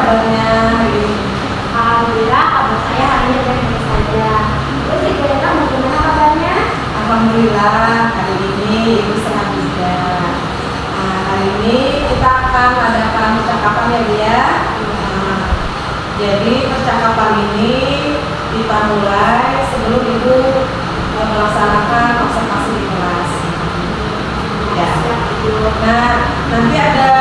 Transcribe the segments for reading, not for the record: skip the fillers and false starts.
kabarnya hari ini? Alhamdulillah, kabar saya hari ini baik-baik saja. Terus Ibu Lena bagaimana kabarnya? Alhamdulillah hari ini Ibu senang juga. Nah, hari ini kita akan mengadakan percakapan ya Bu ya. Nah, jadi percakapan ini kita mulai sebelum Ibu melaksanakan observasi di kelas. Ya. Nah, nanti ada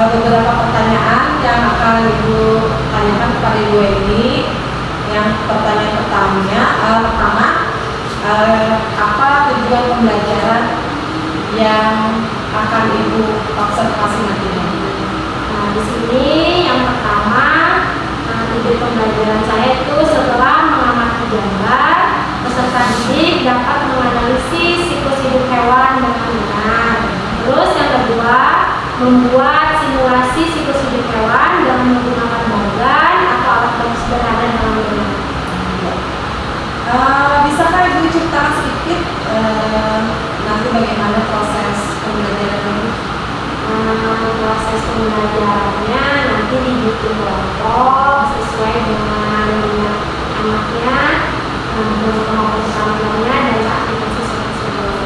beberapa pertanyaan yang akan Ibu tanyakan kepada Ibu ini. Yang pertanyaan pertama, apa tujuan pembelajaran yang akan Ibu observasi nantinya? Nah, di sini yang pertama, ide pembelajaran saya itu setelah mengamati gambar, peserta didik dapat menganalisis siklus hidup hewan dengan benar. Terus yang kedua, membuat simulasi siklus hidup hewan dengan menggunakan bagan atau alat bantu sederhana dalam rumah. Bisakah Ibu ceritakan sedikit nanti bagaimana proses pembelajaran ini? Proses pembelajarannya nanti dibikin kelompok sesuai dengan minat anaknya, dengan kemampuan utamanya dan aktivitas tersebut.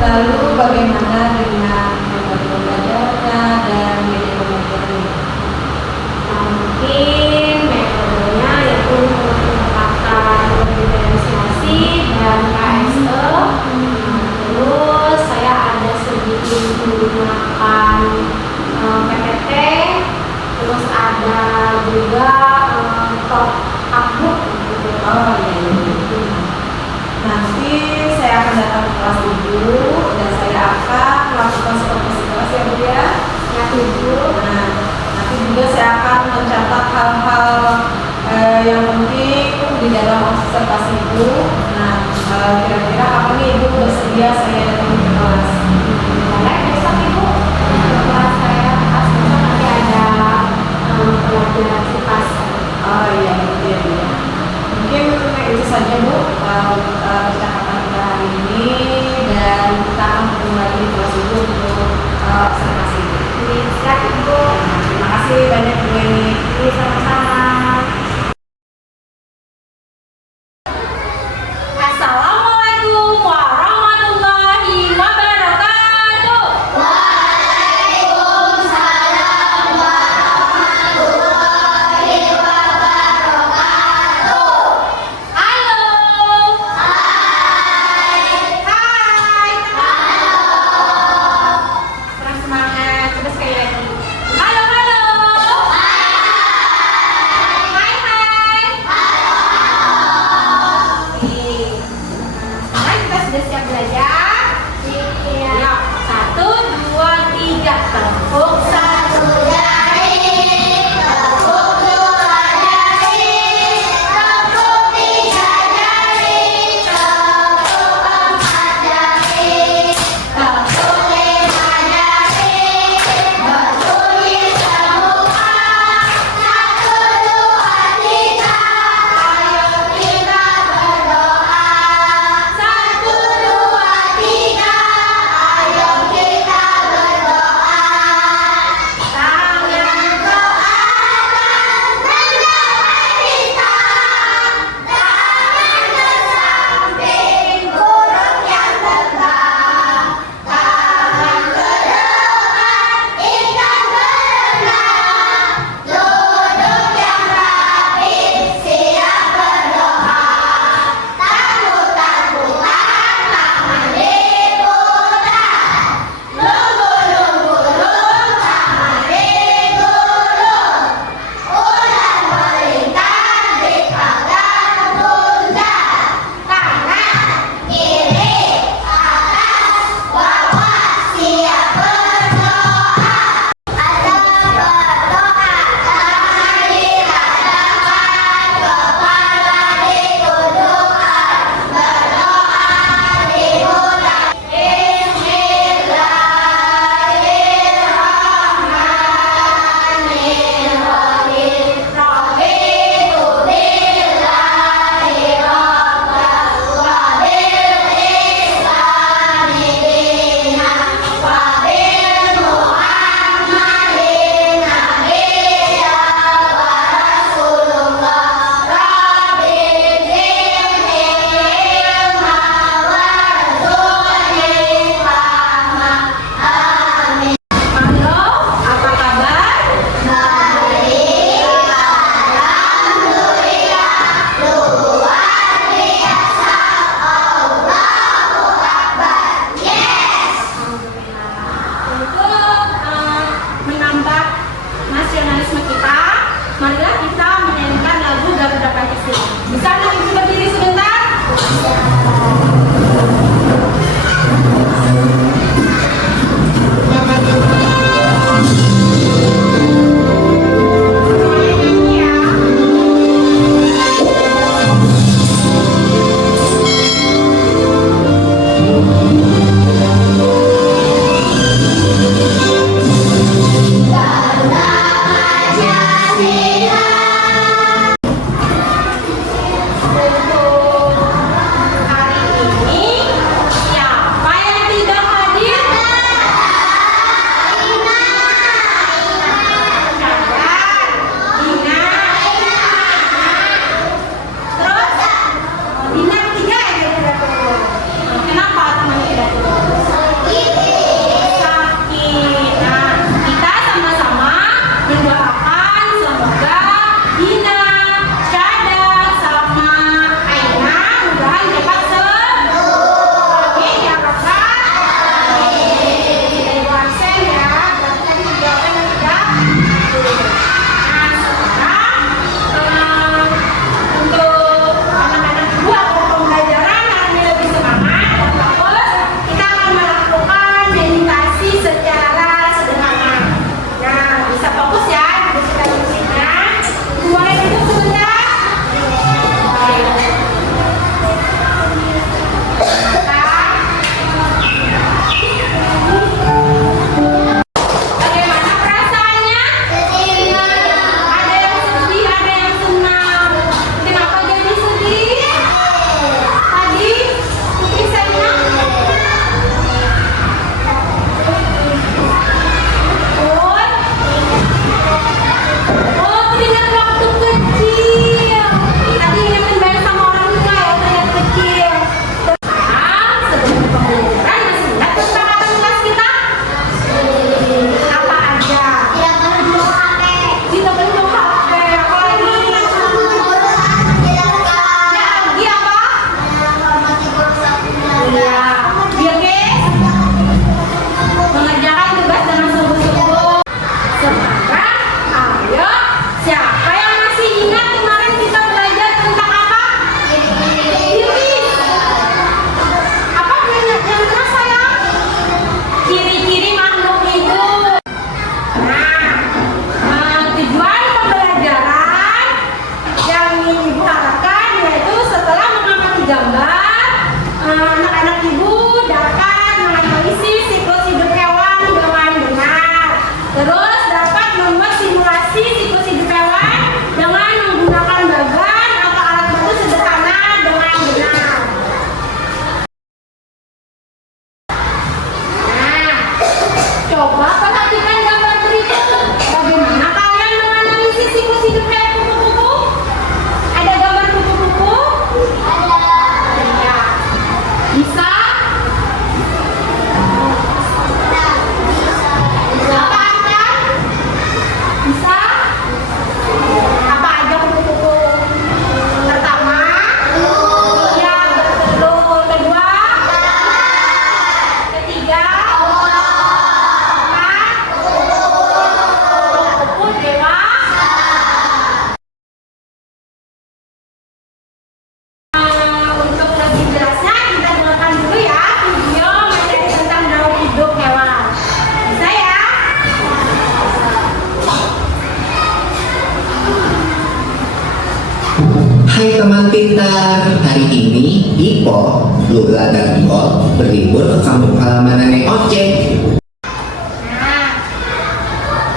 Lalu bagaimana dengan metode pembelajarannya dan media pembelajarannya? Mungkin metodenya yaitu menggunakan diferensiasi dan KSE. Terus saya ada sedikit menggunakan PPT. Terus ada juga top upbook. Oh iya. Nanti saya akan datang ke kelas Ibu dan saya akan melakukan supervisi kelas ya Bu ya. Ya Ibu. Nah, nanti juga saya akan mencatat hal-hal yang penting di dalam observasi Ibu. Nah, kira-kira kapan nih Ibu bersedia saya datang ke kelas? Boleh besok Ibu ke kelas saya. Pas besok nanti ada pelajaran sipas. Oh iya, gitu ya Bu ya. Mungkin itu saja Bu percakapan kita hari ini, dan kita akan ketemu lagi di kelas Ibu untuk observasi. Siap Ibu. Terima kasih banyak Bu ini. Sama-sama. Assalamualaikum warahmatullahi wabarakatuh. Halo. Hai. Kurang semangat. Coba sekali lagi. Halo. kabar? Hari ini Ipo, Lula, dan Iko berlibur ke kampung halaman Nenek Ocek. Nah,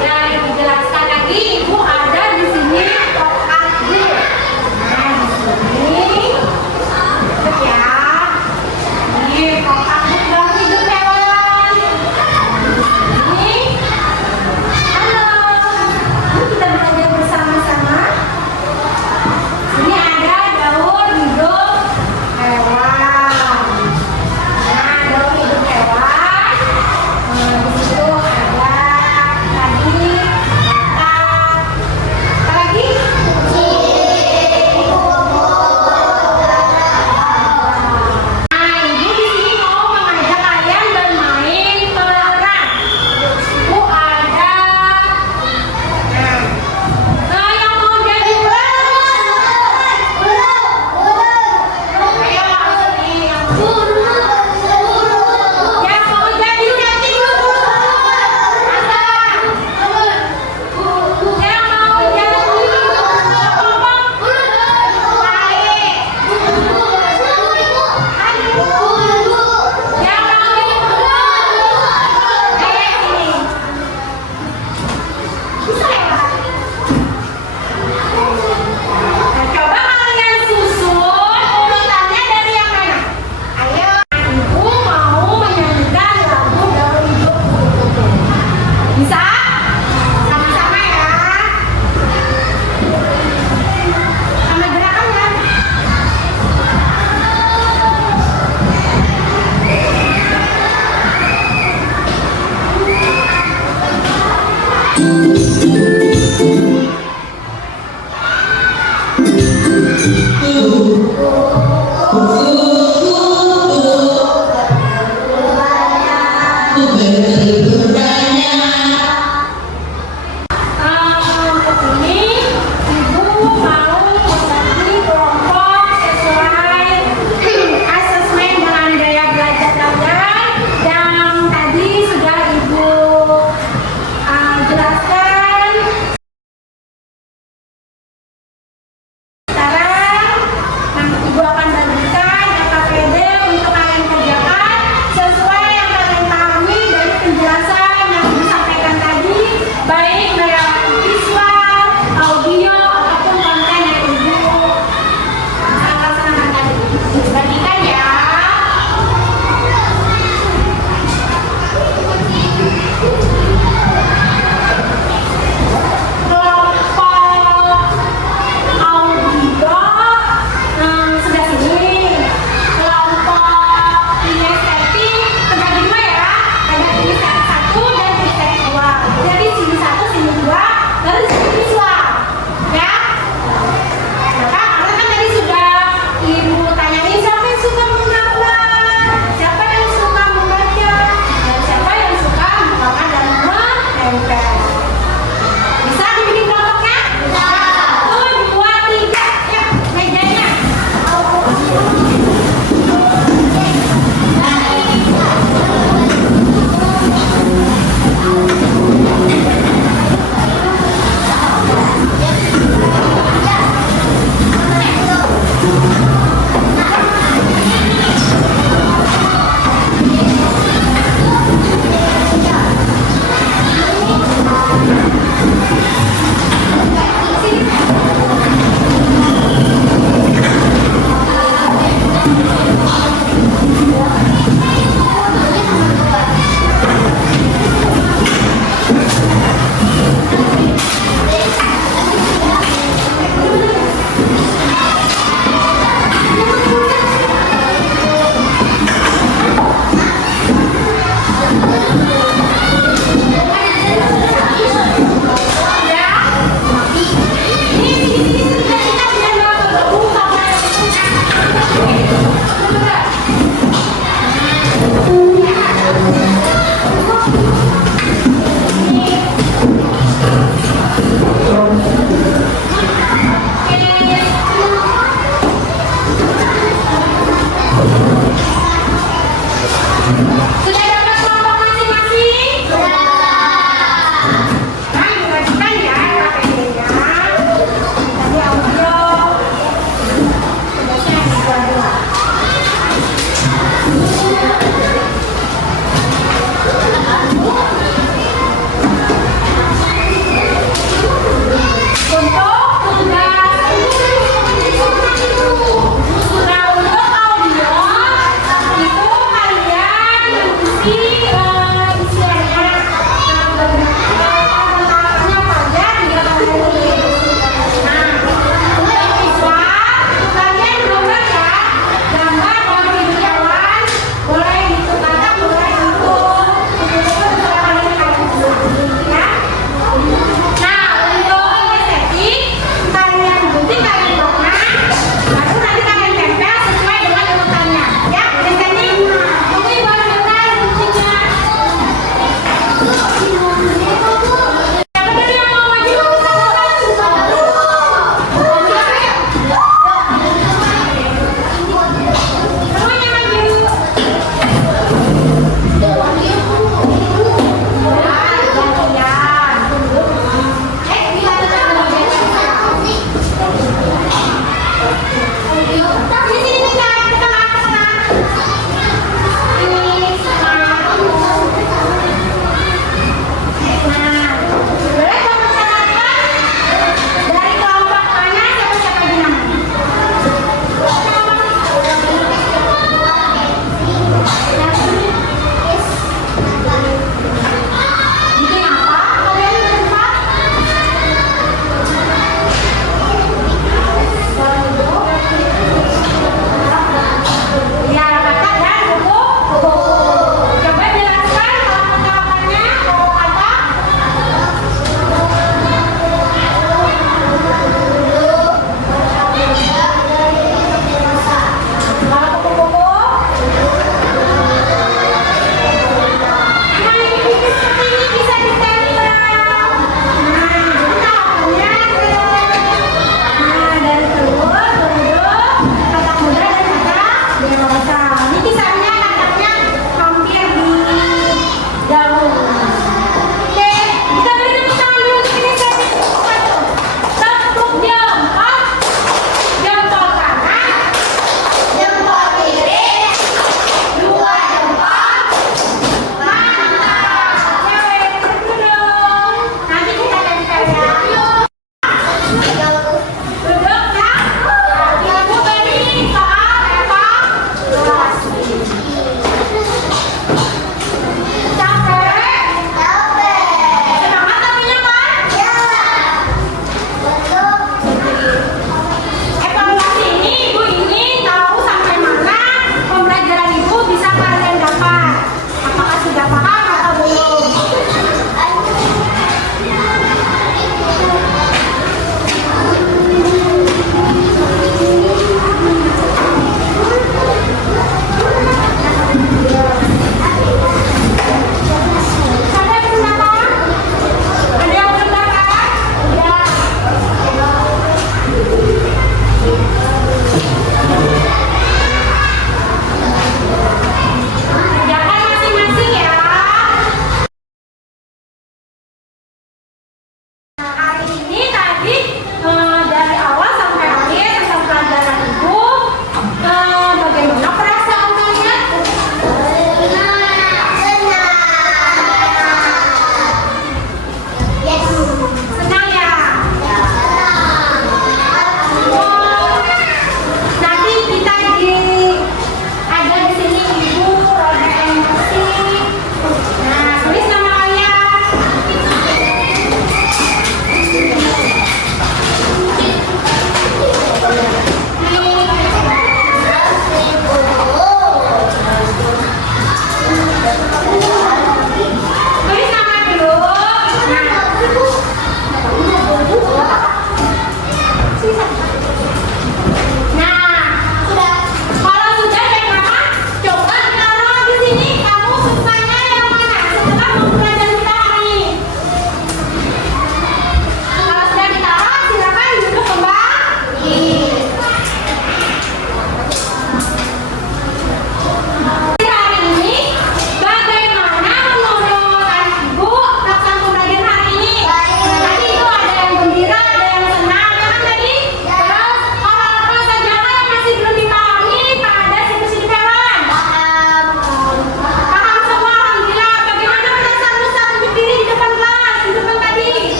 ya ibu jelaskan lagi, ibu ada di sini kotak bu. Nah, di sini, lihat ya. Ini kotak bu dan hidup hewan. Ini, halo, yuk kita belajar bersama-sama. Ini ada daun hidup hewan. Nah, daun hidup hewan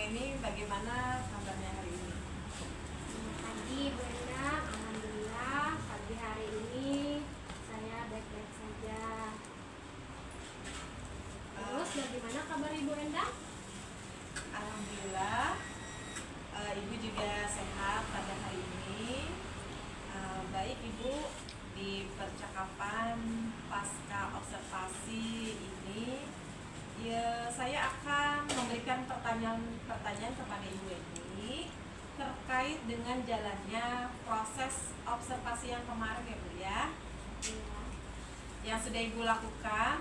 Weni, bagaimana kabarnya hari ini? Selamat pagi Bu Endang, alhamdulillah pagi hari ini saya baik-baik saja. Terus bagaimana kabar Ibu Endang? Alhamdulillah, Ibu juga sehat pada hari ini. Baik Ibu, di percakapan pasca observasi ini, ya saya akan memberikan pertanyaan kepada Ibu ini terkait dengan jalannya proses observasi yang kemarin ya Bu ya, yang sudah Ibu lakukan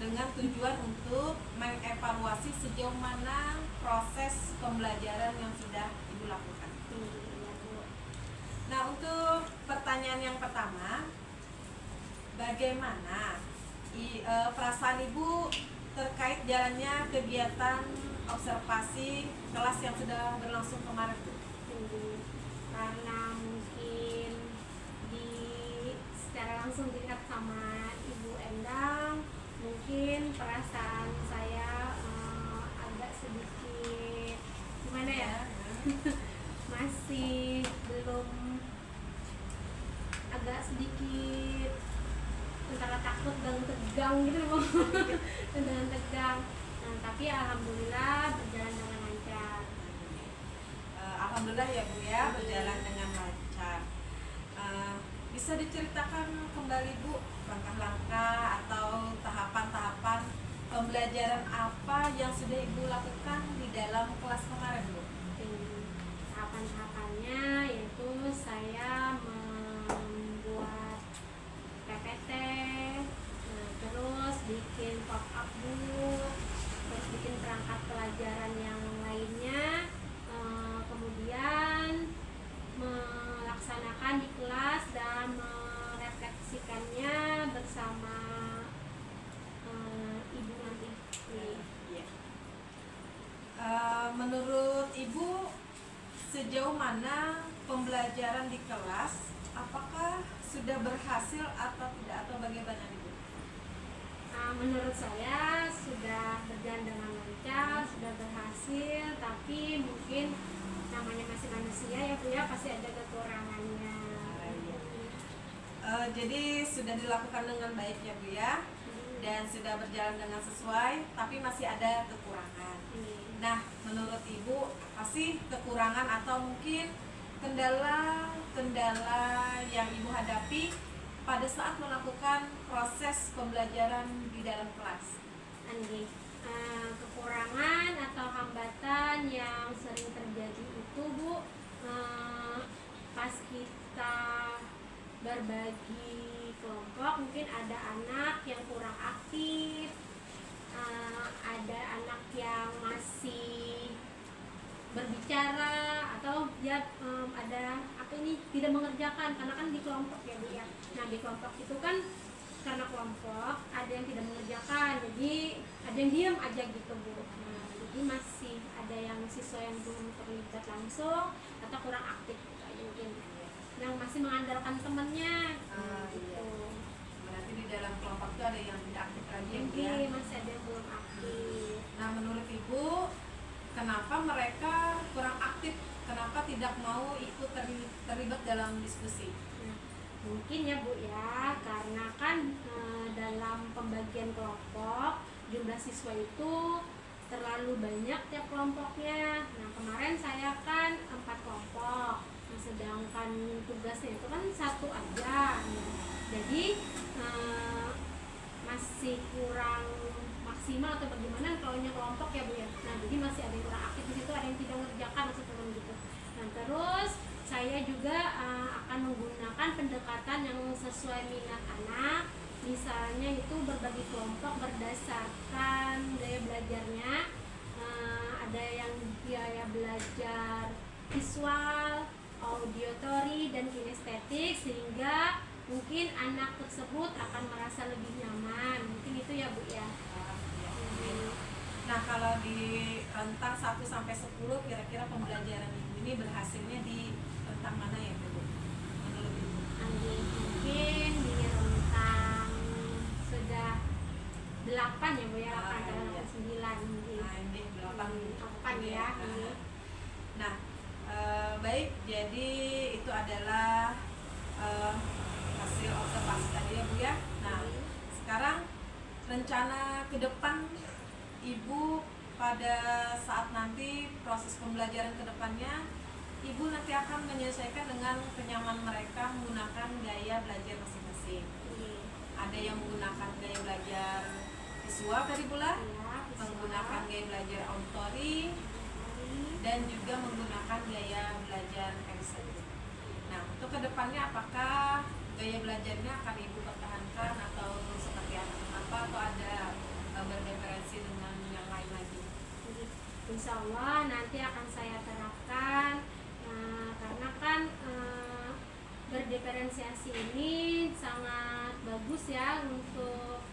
dengan tujuan untuk mengevaluasi sejauh mana proses pembelajaran yang sudah Ibu lakukan. Iya Bu. Nah, untuk pertanyaan yang pertama, bagaimana perasaan Ibu terkait jalannya kegiatan observasi kelas yang sudah berlangsung kemarin Bu? Karena mungkin secara langsung dilihat sama Ibu Endang, mungkin perasaan saya agak sedikit gimana ya, masih belum, agak sedikit antara takut dan tegang gitu loh. Dengan tegang. Nah, tapi alhamdulillah berjalan dengan lancar. Alhamdulillah ya Bu ya, berjalan dengan lancar. Bisa diceritakan kembali Bu langkah-langkah atau tahapan-tahapan pembelajaran apa yang sudah Ibu lakukan di dalam kelas kemarin Bu? Tahapan-tahapannya yaitu saya membuat PPT, terus bikin pop-up book, terus bikin perangkat pelajaran yang lainnya, kemudian melaksanakan di kelas dan merefleksikannya bersama Ibu nanti. Iya. Menurut Ibu, sejauh mana pembelajaran di kelas? Apakah sudah berhasil atau tidak, atau bagaimana Ibu? Menurut saya sudah berjalan dengan lancar, sudah berhasil, tapi mungkin namanya masih manusia ya Bu ya, pasti ada kekurangannya. Jadi sudah dilakukan dengan baik ya Bu ya, dan sudah berjalan dengan sesuai, tapi masih ada kekurangan. Nah, menurut Ibu, apa sih kekurangan atau mungkin kendala yang Ibu hadapi pada saat melakukan proses pembelajaran di dalam kelas? Kekurangan atau hambatan yang sering terjadi itu Bu, pas kita berbagi kelompok, mungkin ada anak yang kurang aktif, ada anak yang masih berbicara, atau dia ada tidak mengerjakan, karena kan di kelompok ya Bu ya. Nah, di kelompok itu kan karena kelompok ada yang tidak mengerjakan, jadi ada yang diam aja gitu Bu. Nah, jadi masih ada yang siswa yang belum terlibat langsung atau kurang aktif gitu aja mungkin, yang masih mengandalkan temannya gitu. Berarti di dalam kelompok itu ada yang tidak aktif lagi ya Bu Jadi ya? masih ada yang belum aktif. Nah, menurut Ibu, kenapa mereka kurang aktif? Kenapa tidak mau ikut terlibat dalam diskusi? Nah, mungkin ya Bu ya, karena kan dalam pembagian kelompok jumlah siswa itu terlalu banyak tiap kelompoknya. Nah, kemarin saya kan 4 kelompok, nah, sedangkan tugasnya itu kan 1 aja. Nah, jadi masih kurang maksimal atau bagaimana kalau kelompok ya Bu ya. Nah, jadi masih ada yang kurang aktif di situ, ada yang tidak mengerjakan maksudnya gitu. Nah, terus saya juga akan menggunakan pendekatan yang sesuai minat anak. Misalnya itu berbagi kelompok berdasarkan gaya belajarnya. Ada yang gaya belajar visual, auditory, dan kinestetik, sehingga mungkin anak tersebut akan merasa lebih nyaman. Mungkin itu ya Bu ya. Nah, kalau di rentang 1 sampai 10, kira-kira pembelajaran Ibu ini berhasilnya di rentang mana ya Bu? Menurut Ibu? Mungkin di rentang sudah 8 ya Bu ya, 8 dan 9 mungkin. Nah, ini 8. 8 Bu ya. Nah, baik, jadi itu adalah hasil observasi tadi ya Bu ya. Nah, sekarang rencana ke depan Ibu pada saat nanti proses pembelajaran ke depannya, Ibu nanti akan menyelesaikan dengan kenyaman mereka menggunakan gaya belajar masing-masing. Ada yang menggunakan gaya belajar visual tadi pula, menggunakan gaya belajar auditory, dan juga menggunakan gaya belajar kinestetik. Nah, untuk kedepannya apakah gaya belajarnya akan Ibu pertahankan atau seperti apa atau ada berdiferensi dengan yang lain lagi? Insya Allah nanti akan saya terapkan, karena kan berdiferensiasi ini sangat bagus ya untuk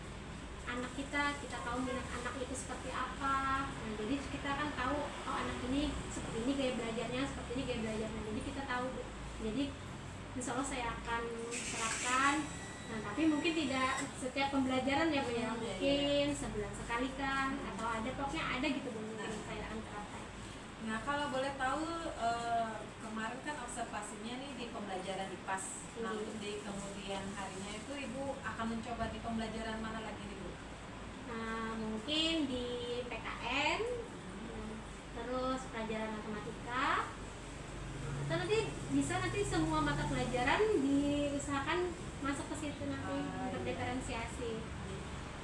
anak kita tahu minat anak itu seperti apa. Nah, jadi kita kan tahu, oh anak ini seperti ini gaya belajarnya, seperti ini gaya belajarnya, jadi kita tahu. Jadi insya Allah saya akan terapkan. Nah, tapi mungkin tidak setiap pembelajaran ya Bu ya, mungkin sebulan sekali kan, atau ada pokoknya ada gitu Bu, saya akan terapkan. Nah, kalau boleh tahu, kemarin kan observasinya nih di pembelajaran IPAS. Nah, untuk di kemudian harinya itu Ibu akan mencoba di pembelajaran mana lagi nih Bu? Nah, mungkin di PKN, terus pelajaran matematika, atau nanti bisa nanti semua mata pelajaran diusahakan masuk ke situ nanti untuk diferensiasi.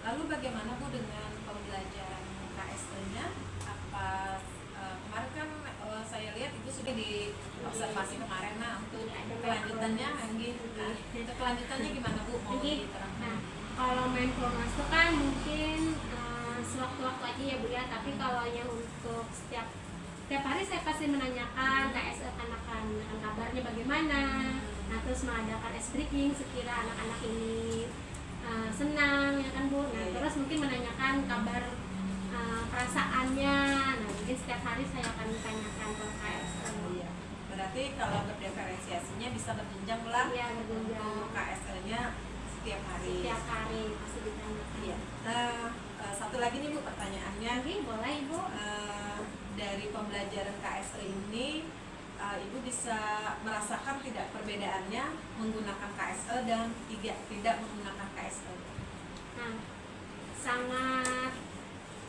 Lalu bagaimana Bu dengan pembelajaran KSE-nya? Apa kemarin kan saya lihat Ibu sudah di observasi kemarin, nah untuk kelanjutannya untuk kelanjutannya gimana Bu? Mau diterangkan? Nah, kalau mindfulness itu kan mungkin sewaktu-waktu aja ya Bu ya, tapi kalau yang untuk setiap hari saya pasti menanyakan KSE anak-anak kabarnya bagaimana. Nah, terus mengadakan ice breaking sekira anak-anak ini senang ya kan Bu. Nah, terus mungkin menanyakan kabar perasaannya. Nah, mungkin setiap hari saya akan tanyakan ke KSE. Iya. Berarti kalau berdiferensiasinya bisa berjenjang lah. Iya, berjenjang. Untuk KSE-nya setiap hari. Setiap hari pasti ditanyakan. Iya. Nah, satu lagi nih Bu pertanyaannya. Oke, boleh Ibu. Dari pembelajaran KSE ini, Ibu bisa merasakan tidak perbedaannya menggunakan KSE dan tidak menggunakan KSE? Nah,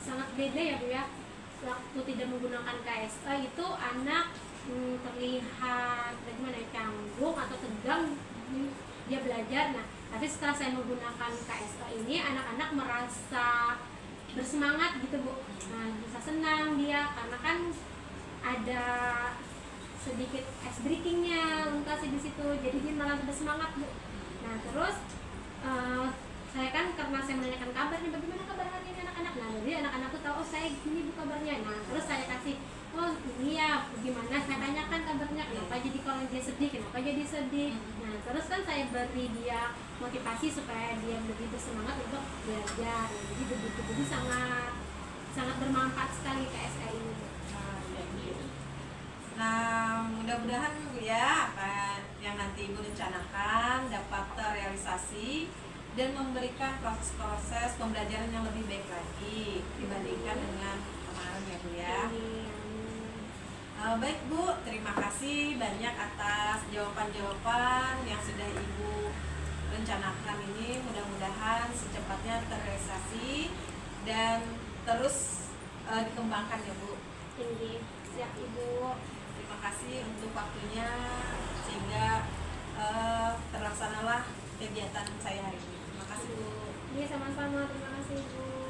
sangat beda ya Bu ya. Waktu tidak menggunakan KSE itu anak terlihat bagaimana ya, canggung atau tegang dia belajar. Nah, tapi setelah saya menggunakan KSE ini, anak-anak merasa bersemangat gitu Bu. Nah, bisa senang dia karena kan ada sedikit ice breakingnya luntas di situ, jadi dia malah bersemangat Bu. Nah, terus saya kan karena saya menanyakan kabarnya, bagaimana kabar hari ini anak-anak. Nah, jadi anak-anak tuh tahu, oh saya gini Bu kabarnya. Nah, terus saya kasih, oh ini ya gimana, saya tanyakan kabarnya, kenapa jadi kalau dia sedih, kenapa jadi sedih. Nah, terus kan saya beri dia motivasi supaya dia lebih bersemangat untuk belajar. Nah, jadi begitu sangat bermanfaat sekali KSE ini. Nah, mudah-mudahan Bu ya apa yang nanti Ibu rencanakan dapat terrealisasi dan memberikan proses-proses pembelajaran yang lebih baik lagi dibandingkan dengan kemarin ya Bu ya. Baik Bu, terima kasih banyak atas jawaban-jawaban yang sudah Ibu rencanakan ini. Mudah-mudahan secepatnya terrealisasi dan terus dikembangkan ya Bu. Tinggi, siap Ibu. Terima kasih untuk waktunya sehingga terlaksanalah kegiatan saya hari ini. Terima kasih Bu. Iya, sama-sama, terima kasih Bu.